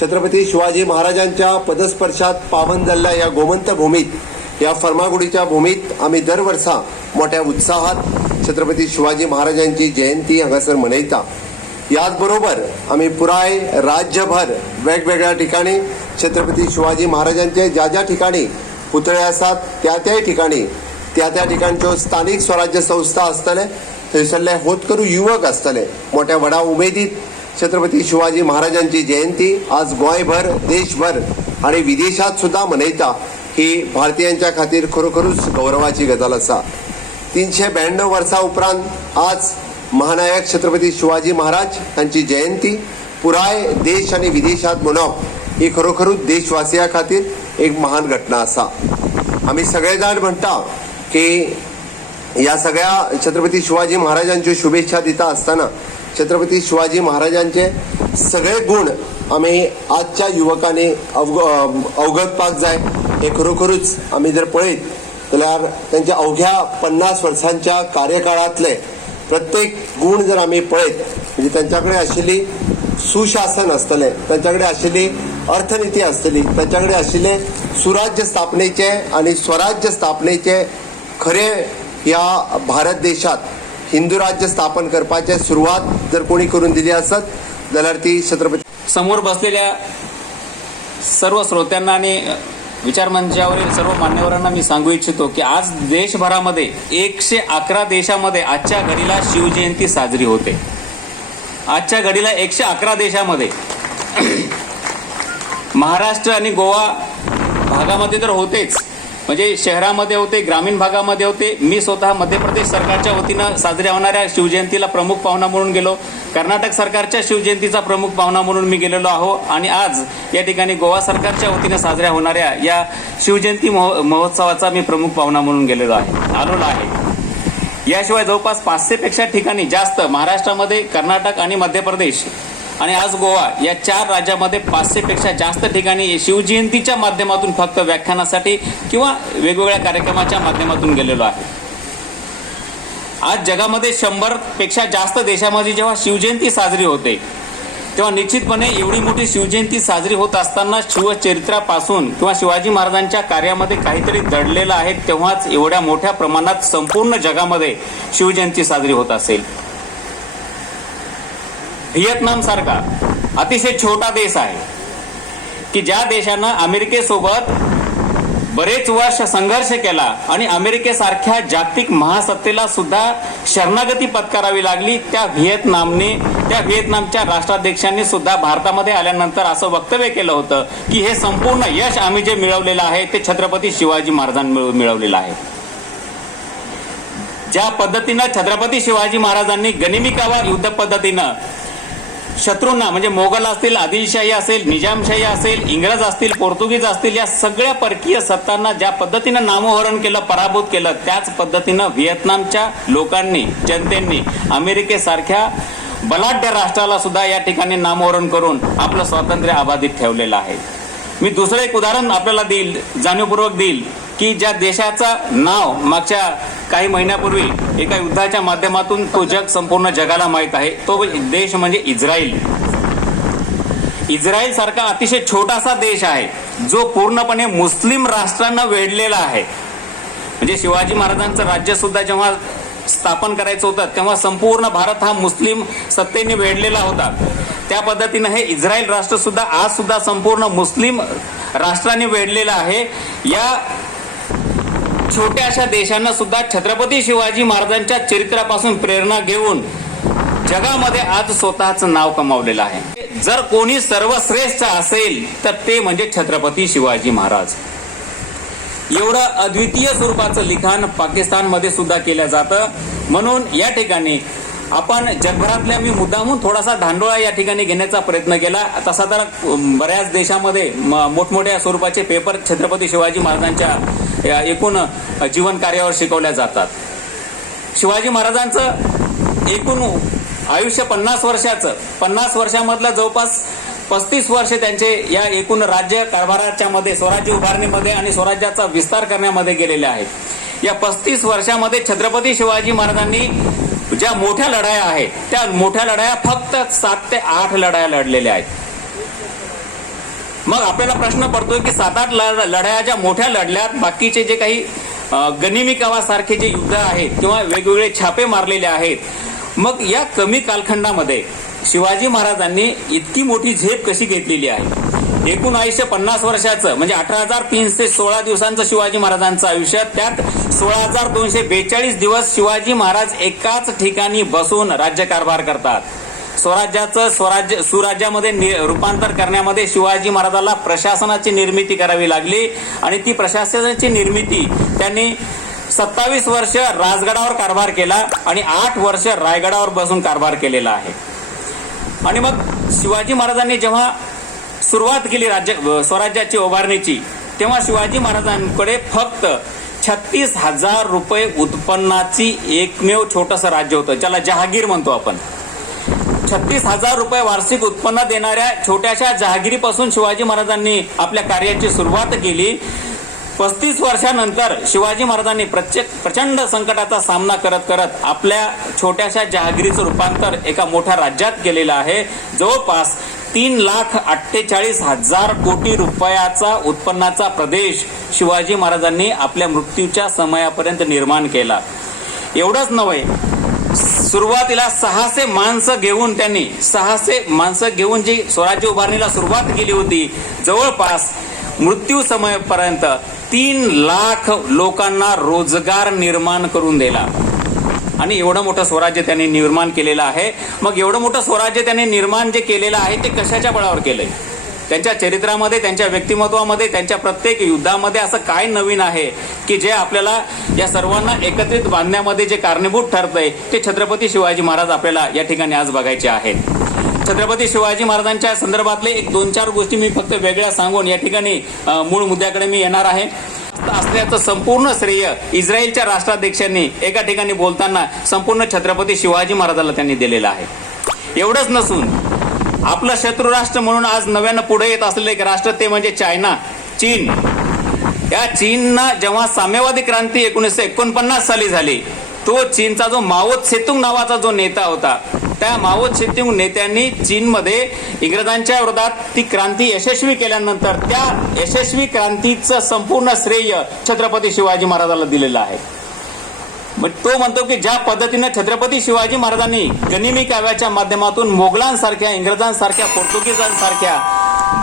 छत्रपती शिवाजी महाराजांच्या पदस्पर्शात पावन जाल्ल्या या गोमंत भूमीत, या फर्मागुडीच्या भूमीत आम्ही दर वर्सा मोठ्या उत्साहात छत्रपती शिवाजी महाराजांची जयंती हांगासर मनयता। याच बरोबर आम्ही पुराय राज्यभर वेगवेगळ्या ठिकाणी छत्रपती शिवाजी महाराजांचे ज्या ज्या ठिकाणी पुतळे असतात त्या ठिकाणी त्या ठिकाणच्यो स्थानिक स्वराज्य संस्था असतले, थंयसरले होतकरू युवक असतले, मोठ्या व्हडा उमेदीत छत्रपती शिवाजी महाराजांची जयंती आज गोंयभर, देशभर आणि विदेशात सुद्धा मनयता। ही भारतीयांच्या खातीर खरोखरूच गौरवाची गजाल आसा। 392 वर्सां उपरांत आज महानायक छत्रपती शिवाजी महाराज हांची जयंती पुराय देश आणि विदेशात मनोवप ही खरोखरूच देशवासियां खातीर एक महान घटना आसा। आम्ही सगळे जाण म्हणटा की या सगळ्या छत्रपती शिवाजी महाराजांच्यो शुभेच्छा दिता असताना छत्रपती शिवाजी महाराजांचे सगळे गुण आम्ही आजच्या युवकांनी अवगतपाक जाय। हे खरोखरूच आम्ही जर पळयत जाल्यार त्यांच्या अवघ्या 50 वर्सांच्या कार्यकाळातले प्रत्येक गुण जर आम्ही पळयत, म्हणजे त्यांच्याकडे आशिल्ली सुशासन असतले, त्यांच्याकडे आशिल्ली अर्थनीती असतली, त्यांच्याकडे आशिल्ले सुराज्य स्थापनेचे आणि स्वराज्य स्थापनेचे खरे या भारत देशात हिंदू राज्य स्थापन करपाचे सुरुवात जर कोणी करून दिली असत जाल्यार ती छत्रपती। समोर बसलेल्या सर्व श्रोत्यांना आणि विचार मंचावरील सर्व मान्यवरांना मी सांगू इच्छितो की आज देशभरामध्ये 111 देशामध्ये आजच्या घडीला शिवजयंती साजरी होते। आजच्या घडीला 111 देशामध्ये महाराष्ट्र आणि गोवा भागामध्ये तर होतेच, म्हणजे शहरामध्ये होते, ग्रामीण भागामध्ये होते। मी स्वतः मध्य प्रदेश सरकारच्या वतीनं साजऱ्या होणाऱ्या शिवजयंतीला प्रमुख पाहुणा म्हणून गेलो, कर्नाटक सरकारच्या शिवजयंतीचा प्रमुख पाहुणा म्हणून मी गेलेलो आहो आणि आज या ठिकाणी गोवा सरकारच्या वतीनं साजऱ्या होणाऱ्या या शिवजयंती महोत्सवाचा मी प्रमुख पाहुणा म्हणून आलेलो आहे। याशिवाय जवळपास 500 पेक्षा ठिकाणी जास्त महाराष्ट्रामध्ये, कर्नाटक आणि मध्य प्रदेश आणि आज गोवा या 4 राज्यामध्ये 500 पेक्षा जास्त ठिकाणी शिवजयंतीच्या माध्यमातून फक्त व्याख्यानासाठी किंवा वेगवेगळ्या कार्यक्रमाच्या माध्यमातून गेलेलो आहे। आज जगामध्ये 100 पेक्षा जास्त देशामध्ये जेव्हा शिवजयंती साजरी होते तेव्हा निश्चितपणे एवढी मोठी शिवजयंती साजरी होत असताना शिवचरित्रापासून किंवा शिवाजी महाराजांच्या कार्यामध्ये काहीतरी दडलेलं आहे, तेव्हाच एवढ्या मोठ्या प्रमाणात संपूर्ण जगामध्ये शिवजयंती साजरी होत असेल। व्हिएतनाम सारखा अतिशय छोटा देश आहे की ज्या देशानं अमेरिकेसोबत बरेच वर्ष संघर्ष केला आणि अमेरिकेसारख्या जागतिक महासत्तेला सुद्धा शरणागती पत्करावी लागली, त्या व्हिएतनामच्या राष्ट्राध्यक्षांनी सुद्धा भारतामध्ये आल्यानंतर असं वक्तव्य केलं होतं की हे संपूर्ण यश आम्ही जे मिळवलेलं आहे ते छत्रपती शिवाजी महाराजांनी मिळवलेलं आहे। ज्या पद्धतीनं छत्रपती शिवाजी महाराजांनी गनिमी कावा युद्ध पद्धतीनं शत्रूंना, म्हणजे मोगल असतील, आदिलशाही असेल, निजामशाही असेल, इंग्रज असतील, पोर्तुगीज असतील, या सगळ्या परकीय सत्तांना ज्या पद्धतीनं नामोहरण केलं, पराभूत केलं, त्याच पद्धतीनं व्हिएतनामच्या लोकांनी, जनतेने अमेरिकेसारख्या बलाढ्य राष्ट्राला सुद्धा या ठिकाणी नामोहरण करून आपलं स्वातंत्र्य अबाधित ठेवलेलं आहे। मी दुसरं एक उदाहरण आपल्याला जाणीवपूर्वक देईल की ज्या देशाचं नाव मागच्या काही महिन्यापूर्वी एका युद्धाच्या माध्यमातून तो संपूर्ण जगाला माहीत आहे, तो देश म्हणजे इस्रायल। इस्रायल सारखा अतिशय छोटासा देश आहे जो पूर्णपणे मुस्लिम राष्ट्रांना वेढलेला आहे। म्हणजे शिवाजी महाराजांचं राज्य सुद्धा जेव्हा स्थापन करायचं होतं तेव्हा संपूर्ण भारत हा मुस्लिम सत्तेने वेढलेला होता। त्या पद्धतीनं हे इस्रायल राष्ट्र सुद्धा आज सुद्धा संपूर्ण मुस्लिम राष्ट्राने वेढलेलं आहे। या छोट्याशा देशांना सुद्धा छत्रपती शिवाजी महाराजांच्या चरित्रापासून प्रेरणा घेऊन जगामध्ये आज स्वतःचं नाव कमावलेलं आहे। जर कोणी सर्वश्रेष्ठ असेल तर ते म्हणजे छत्रपती शिवाजी महाराज। एवढं अद्वितीय स्वरूपाचं लिखाण पाकिस्तानमध्ये सुद्धा केलं जातं, म्हणून या ठिकाणी आपण जगभरातल्या, मी मुद्दामून थोडासा धांडोळा या ठिकाणी घेण्याचा प्रयत्न केला। तसा तर बऱ्याच देशामध्ये मोठमोठ्या स्वरूपाचे पेपर छत्रपती शिवाजी महाराजांच्या एकूण जीवन कार्यावर शिकवल्या जातात। शिवाजी महाराजांचं एकूण आयुष्य 50 वर्षाचं, 50 वर्षामधलं जवळपास 35 वर्ष त्यांचे या एकूण राज्य कारभाराच्या मध्ये, स्वराज्य उभारणीमध्ये आणि स्वराज्याचा विस्तार करण्यामध्ये गेलेले आहेत। या 35 वर्षामध्ये छत्रपती शिवाजी महाराजांनी ज्या मोठ्या लढाया आहेत त्या मोठ्या लढाया फक्त 7 ते 8 लढाया लढलेल्या आहेत। मग आपल्याला प्रश्न पडतोय की 7-8 लढाया ज्या मोठ्या लढल्यात, बाकीचे जे काही गनिमी कावासारखे जे युद्ध आहेत किंवा वेगवेगळे छापे मारलेले आहेत, मग या कमी कालखंडामध्ये शिवाजी महाराजांनी इतकी मोठी झेप कशी घेतलेली आहे? एकूण आयुष्य 50 वर्षाचं, म्हणजे 18,316 दिवसांचं शिवाजी महाराजांचं आयुष्य, त्यात 16,242 दिवस शिवाजी महाराज एकाच ठिकाणी बसून राज्यकारभार करतात. सुराज्यामध्ये रूपांतर करण्यामध्ये शिवाजी महाराजांना प्रशासनाची निर्मिती करावी लागली आणि ती प्रशासनाची निर्मिती त्यांनी 27 वर्ष राजगडावर कारभार केला आणि 8 वर्ष रायगडावर बसून कारभार केलेला आहे. आणि मग शिवाजी महाराजांनी जेव्हा सुरुवात केली स्वराज्याची उभारणीची, तेव्हा शिवाजी महाराजांकडे फक्त 36,000 रुपये उत्पन्नाची एकमेव छोटंसं राज्य होतं, ज्याला जहागीर म्हणतो आपण. 36,000 रुपये वार्षिक उत्पन्न देणाऱ्या छोट्याशा जहागिरीपासून शिवाजी महाराजांनी आपल्या कार्याची सुरुवात केली. 35 वर्षानंतर शिवाजी महाराजांनी प्रचंड संकटाचा सामना करत करत आपल्या छोट्याशा जहागिरीचं रूपांतर एका मोठ्या राज्यात केलेलं आहे. जवळपास 3,48,000 कोटी रुपयाचा उत्पन्नाचा प्रदेश शिवाजी महाराजांनी आपल्या मृत्यूच्या समयापर्यंत निर्माण केला. एवढंच नव्हे, सुरुवातीला 600 माणसं घेऊन जी स्वराज्य उभारणीला सुरुवात केली होती, जवळपास मृत्यू समयापर्यंत 3 लाख लोकांना रोजगार निर्माण करून दिला आणि एवढं मोठं स्वराज्य त्यांनी निर्माण केलेलं आहे. मग एवढं मोठं स्वराज्य त्यांनी निर्माण जे केलेलं आहे ते कशाच्या बळावर केलंय? त्यांच्या चरित्रामध्ये, त्यांच्या व्यक्तिमत्वामध्ये, त्यांच्या प्रत्येक युद्धामध्ये असं काय नवीन आहे की जे आपल्याला या सर्वांना एकत्रित बांधण्यामध्ये जे कारणीभूत ठरतंय, ते छत्रपती शिवाजी महाराज आपल्याला या ठिकाणी आज बघायचे आहेत. छत्रपती शिवाजी महाराजांच्या संदर्भातले 1-2-4 गोष्टी मी फक्त वेगळ्या सांगून या ठिकाणी मूळ मुद्द्याकडे मी येणार आहे. असल्याचं संपूर्ण श्रेय इस्रायलच्या राष्ट्राध्यक्षांनी एका ठिकाणी बोलताना संपूर्ण छत्रपती शिवाजी महाराजांना त्यांनी दिलेलं आहे. एवढंच नसून आपलं शत्रू राष्ट्र म्हणून आज नव्यानं पुढे येत असलेलं एक राष्ट्र ते म्हणजे चीन. या चीननं जेव्हा साम्यवादी क्रांती 1949 साली झाली, तो चीनचा जो माओ त्से-तुंग नावाचा जो नेता होता, त्या माओ त्से-तुंग नेत्यांनी चीनमध्ये इंग्रजांच्या विरोधात ती क्रांती यशस्वी केल्यानंतर त्या यशस्वी क्रांतीचं संपूर्ण श्रेय छत्रपती शिवाजी महाराजांना दिलेलं आहे. मग तो म्हणतो की ज्या पद्धतीने छत्रपती शिवाजी महाराजांनी गनिमी काव्याच्या माध्यमातून मोगलांसारख्या, इंग्रजांसारख्या, पोर्तुगीजांसारख्या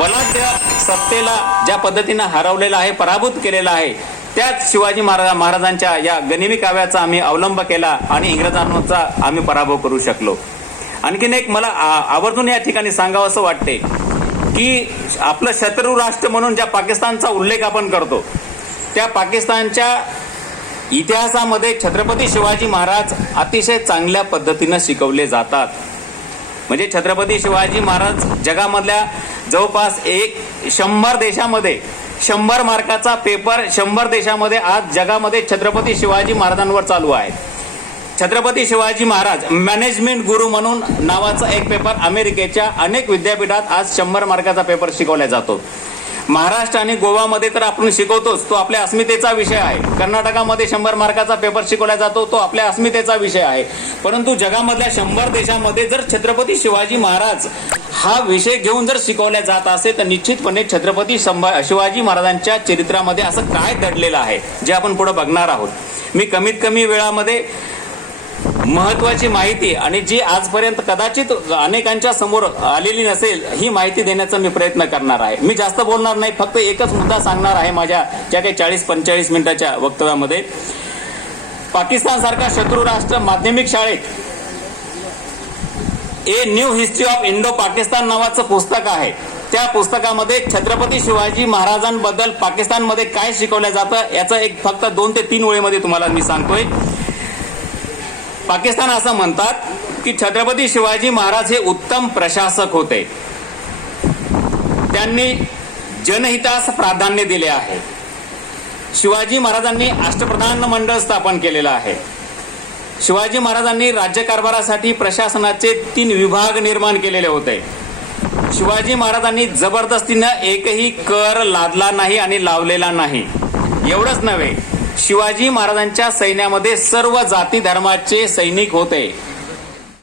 बलाढ्य सत्तेला ज्या पद्धतीने हरवलेला आहे, पराभूत केलेला आहे, त्याच शिवाजी महाराजांच्या या गनिमी काव्याचा आम्ही अवलंब केला आणि इंग्रजांचा आम्ही पराभव करू शकलो. आणखीन एक मला आवर्जून या ठिकाणी सांगावं असं वाटते की आपलं शत्रू राष्ट्र म्हणून ज्या पाकिस्तानचा उल्लेख आपण करतो, त्या पाकिस्तानच्या इतिहासामध्ये छत्रपती शिवाजी महाराज अतिशय चांगल्या पद्धतीनं शिकवले जातात. म्हणजे छत्रपती शिवाजी महाराज जगामधल्या जवळपास 100 देशामध्ये 100 मार्काचा पेपर 100 देशामध्ये आज जगामध्ये छत्रपती शिवाजी महाराजांवर चालू आहे. छत्रपती शिवाजी महाराज मॅनेजमेंट गुरु म्हणून नावाचा एक पेपर अमेरिकेच्या अनेक विद्यापीठात आज 100 मार्काचा पेपर शिकवला जातो. महाराष्ट्र आणि गोवामध्ये तर आपण शिकवतोच, तो आपल्या अस्मितेचा विषय आहे. कर्नाटकामध्ये 100 मार्काचा पेपर शिकवला जातो, तो आपल्या अस्मितेचा विषय आहे. परंतु जगामधल्या 100 देशांमध्ये जर छत्रपती शिवाजी महाराज हा विषय घेऊन जर शिकवला जात असेल तर निश्चितपणे छत्रपती शिवाजी महाराजांच्या चरित्रामध्ये असं काय दडलेलं आहे जे आपण पुढे बघणार आहोत. मी कमीत कमी वेळामध्ये महत्वाची माहिती आणि जी आजपर्यंत कदाचित अनेकांच्या समोर आलेली नसेल ही माहिती देण्याचा मी प्रयत्न करणार आहे. मी जास्त बोलणार नाही, फक्त एकच मुद्दा सांगणार आहे माझ्या ज्या काही 40-45 मिनिटाच्या वक्तव्यामध्ये. पाकिस्तान सारखा शत्रू राष्ट्र माध्यमिक शाळेत a new history of Indo Pakistan नावाचं पुस्तक आहे. त्या पुस्तकामध्ये छत्रपती शिवाजी महाराजांबद्दल पाकिस्तानमध्ये काय शिकवलं जातं याचं एक फक्त 2 ते 3 ओळीमध्ये तुम्हाला मी सांगतोय. पाकिस्तान असं म्हणतात की छत्रपती शिवाजी महाराज हे उत्तम प्रशासक होते. त्यांनी जनहितास प्राधान्य दिले आहे. शिवाजी महाराजांनी अष्टप्रधान मंडळ स्थापन केलेलं आहे. शिवाजी महाराजांनी राज्यकारभारासाठी प्रशासनाचे 3 विभाग निर्माण केलेले होते. शिवाजी महाराजांनी जबरदस्तीनं एकही कर लादला नाही आणि लावलेला नाही. एवढंच नव्हे, शिवाजी महाराजांच्या सैन्यामध्ये सर्व जाती धर्माचे सैनिक होते.